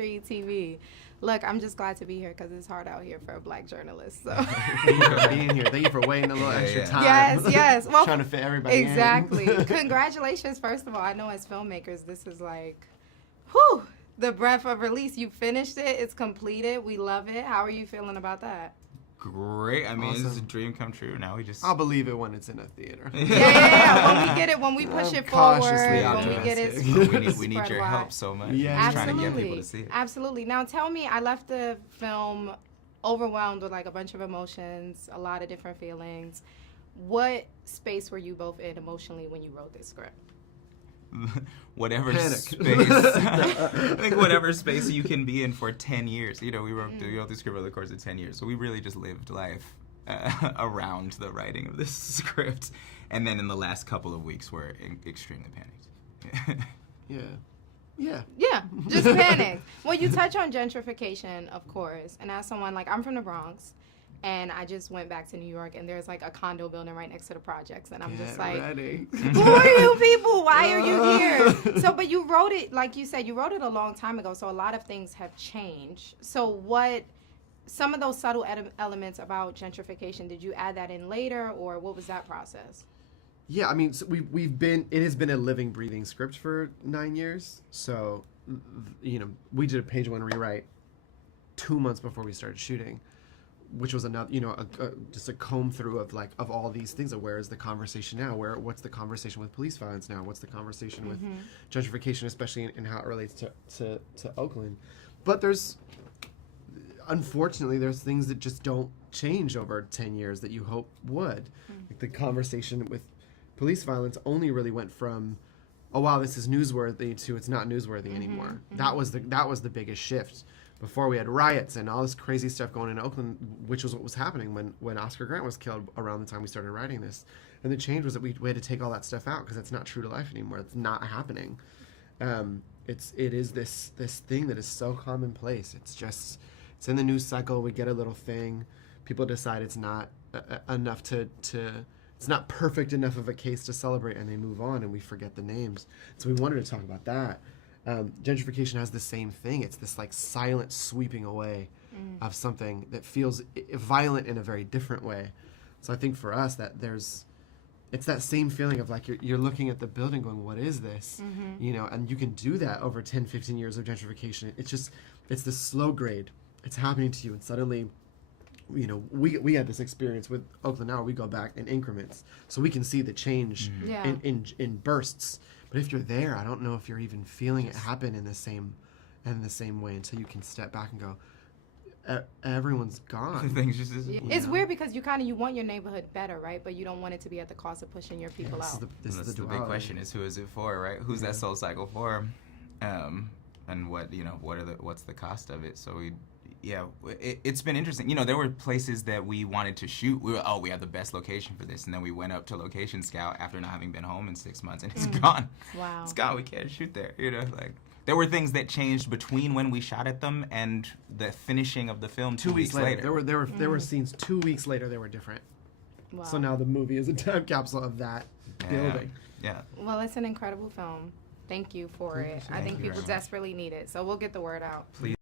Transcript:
Tree TV. Look, I'm just glad to be here because it's hard out here for a Black journalist. So. Thank you for being here. Thank you for waiting a little extra time. Yes. Well, trying to fit everybody exactly. in. Congratulations, first of all. I know as filmmakers, this is like, whew, the breath of release. You finished it. It's completed. We love it. How are you feeling about that? Great. I mean, Awesome. This is a dream come true. Now we just... I'll believe it when it's in a theater. Yeah. When we get it, when we push it forward, when we get it, we need your help so much. Yeah. Just trying to get people to see it. Absolutely. Now tell me, I left the film overwhelmed with like a bunch of emotions, a lot of different feelings. What space were you both in emotionally when you wrote this script? Whatever Panic. space. I think whatever space you can be in for 10 years. We wrote the script over the course of 10 years. So we really just lived life around the writing of this script. And then in the last couple of weeks, we're extremely panicked. Yeah. Yeah, just panicked. Well, you touch on gentrification, of course. And as someone, like, I'm from the Bronx. And I just went back to New York, and there's, like, a condo building right next to the projects. And I'm just like, ready. who are you people? Why are you here? So, but you wrote it, like you said, you wrote it a long time ago, so a lot of things have changed. So some of those subtle elements about gentrification, did you add that in later, or what was that process? Yeah, I mean, so it has been a living, breathing script for 9 years. So, we did a page one rewrite 2 months before we started shooting, which was another, just a comb through of all these things. Of where is the conversation now? What's the conversation with police violence now? What's the conversation with gentrification, especially in how it relates to Oakland? But unfortunately, there's things that just don't change over 10 years that you hope would. Like the conversation with police violence only really went from, oh wow, this is newsworthy, to it's not newsworthy anymore. That was the biggest shift. Before we had riots and all this crazy stuff going in Oakland, which was what was happening when Oscar Grant was killed around the time we started writing this. And the change was that we had to take all that stuff out because it's not true to life anymore. It's not happening. It is this thing that is so commonplace. It's in the news cycle. We get a little thing. People decide it's not enough to it's not perfect enough of a case to celebrate, and they move on, and we forget the names. So we wanted to talk about that. Gentrification has the same thing. It's this like silent sweeping away of something that feels violent in a very different way. So I think for us it's that same feeling of like you're looking at the building going, what is this? And you can do that over 10, 15 years of gentrification. It's this slow grade. It's happening to you, and suddenly, we had this experience with Oakland now. We go back in increments, so we can see the change in bursts. But if you're there, I don't know if you're even feeling it happen in the same way until you can step back and go, everyone's gone. Things just It's weird because you want your neighborhood better, right? But you don't want it to be at the cost of pushing your people out. This is the big question: is who is it for, right? Who's that soul cycle for? And what's the cost of it? So it's been interesting. There were places that we wanted to shoot. We had the best location for this, and then we went up to Location Scout after not having been home in 6 months, and it's gone. Wow. It's gone. We can't shoot there. There were things that changed between when we shot at them and the finishing of the film 2 weeks later. There were scenes 2 weeks later that were different. Wow. So now the movie is a time capsule of that building. Yeah. Well, it's an incredible film. Thank you for it. I think people desperately need it. So we'll get the word out. Please.